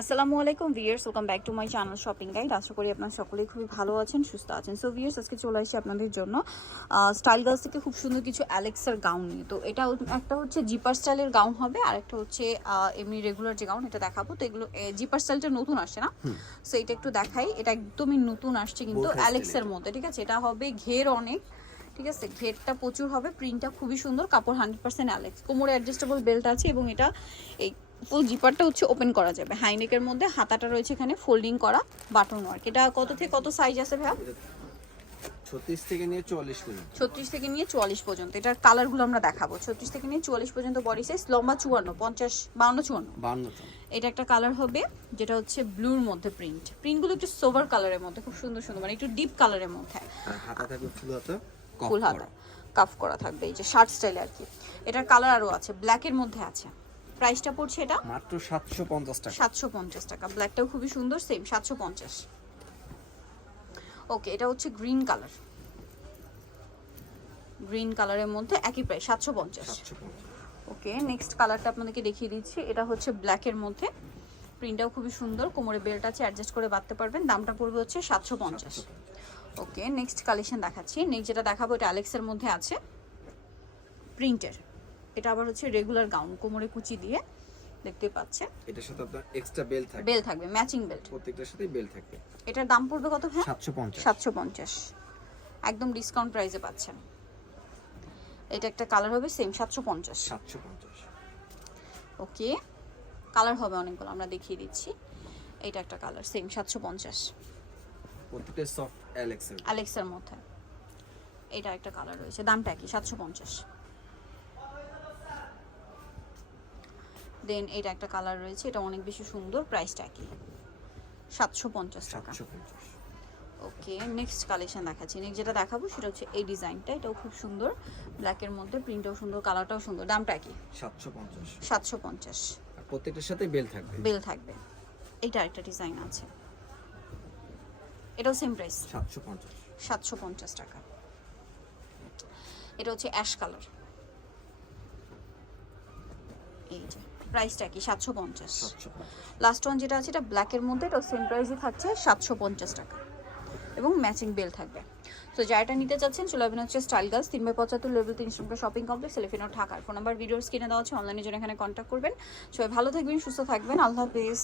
আসসালামু আলাইকুম viewers, welcome back to my channel shopping guide. আশা করি আপনারা সকলেই খুবই ভালো আছেন, সুস্থ আছেন। সো ভিউয়ার্স, আজকে চলে আসি আপনাদের জন্য স্টাইল গার্লস থেকে খুব সুন্দর কিছু অ্যালেক্সার গাউন নিয়ে। তো এটা একটা হচ্ছে জিপার স্টাইলের গাউন হবে, আর একটা হচ্ছে এমনি রেগুলার যে গাউন, এটা দেখাবো। তো এগুলো জিপার স্টাইলটা নতুন আসছে না, সো এটা একটু দেখাই। এটা একদমই নতুন আসছে কিন্তু অ্যালেক্সের মধ্যে, ঠিক আছে। এটা হবে ঘের অনেক, ঠিক আছে, ঘেরটা প্রচুর হবে, প্রিন্টটা খুবই সুন্দর, কাপড় 100% অ্যালেক্স। কোমরে অ্যাডজাস্টেবল বেল্ট আছে এবং এটা এই ফুল জিপারটা হচ্ছে ওপেন করা যাবে। হাইনেকের মধ্যে হাতাটা রয়েছে এখানে ফোল্ডিং করা বাটন ওয়ার্ক। এটা কত থেকে কত সাইজ আছে ভাইয়া? 36 থেকে নিয়ে 44 পর্যন্ত। 36 থেকে নিয়ে 44 পর্যন্ত। এটার কালারগুলো আমরা দেখাবো। 36 থেকে নিয়ে 44 পর্যন্ত বডি সাইজ, লম্বা 54, 50, 52, 54। এটা একটা কালার হবে যেটা হচ্ছে ব্লুর মধ্যে প্রিন্টগুলো একটু সোভার কালারের মধ্যে, খুব সুন্দর সুন্দর, মানে একটু ডিপ কালারের মধ্যে। আর হাতা থাকবে ফুল হাতা কাফ করা থাকবে, এই যে শার্ট স্টাইলে আর কি। এটার কালার আরো আছে, ব্ল্যাকের মধ্যে আছে। প্রাইসটা পড়ছে এটা মাত্র 750 টাকা। 750 টাকা। ব্ল্যাকটাও খুবই সুন্দর, সেম 750। ওকে, এটা হচ্ছে গ্রিন কালার, গ্রিন কালারের মধ্যে একই প্রাইস 750। ওকে, নেক্সট কালারটা আপনাদেরকে দেখিয়ে দিচ্ছি। এটা হচ্ছে ব্ল্যাকের মধ্যে, প্রিন্টটাও খুবই সুন্দর, কোমরে বেল্ট আছে, অ্যাডজাস্ট করে বাঁধতে পারবেন। দামটা পড়বে হচ্ছে 750। ওকে, নেক্সট কালেকশন দেখাচ্ছি। নেক্সট যেটা দেখাবো এটা অ্যালেক্সের মধ্যে আছে প্রিন্টের। এটা আবার হচ্ছে রেগুলার গাউন, কোমরে কুচি দিয়ে দেখতে পাচ্ছে। এটার সাথে আপনার এক্সট্রা বেল থাকবে, বেল থাকবে, ম্যাচিং বেল্ট, প্রত্যেকটার সাথেই বেল থাকবে। এটার দাম পড়বে কত ভাই? 750। 750, একদম ডিসকাউন্ট প্রাইসে পাচ্ছেন। এটা একটা কালার হবে, সেম 750। 750। ওকে, কালার হবে অনেকগুলো, আমরা দেখিয়ে দিচ্ছি। এটা একটা কালার, সেম 750। প্রত্যেকটা সফট অ্যালেক্সার মধ্যে এটা একটা কালার রয়েছে, দামটা কি 750। দেন এটা একটা কালার রয়েছে, এটা অনেক বেশি সুন্দর, প্রাইসটা কি 750 টাকা। 750। ওকে, নেক্সট কালেকশন দেখাচ্ছি। নেক্সট যেটা দেখাবো সেটা হচ্ছে এই ডিজাইনটা। এটাও খুব সুন্দর, ব্ল্যাকের মধ্যে, প্রিন্টটাও সুন্দর, কালারটাও সুন্দর। দামটা কি 750। 750। আর প্রত্যেকটার সাথে বেল থাকবে, বেল থাকবে। এটা একটা ডিজাইন আছে, এটাও সেম প্রাইস 750। 750 টাকা। এটা হচ্ছে অ্যাশ কালার, এই যে প্রাইসটা কি 750। 750। লাস্ট ওয়ান যেটা আছে এটা ব্ল্যাকের মধ্যে, এটা সেম প্রাইসই থাকছে 750 টাকা এবং ম্যাচিং বেল থাকবে। তো যারা নিতে চাচ্ছেন চলে আসবেন হচ্ছে স্টাইল গার্লস, 3/75 লেভেল 3 নম্বর শপিং কমপ্লেক্স, এলিফেন্ট রোড, ঢাকার। ফোন নাম্বার ভিডিওর স্ক্রিনে দেওয়া আছে, অনলাইনে জন্য এখানে কন্ট্যাক্ট করবেন। সবাই ভালো থাকবেন, সুস্থ থাকবেন, আল্লাহ হাফেজ।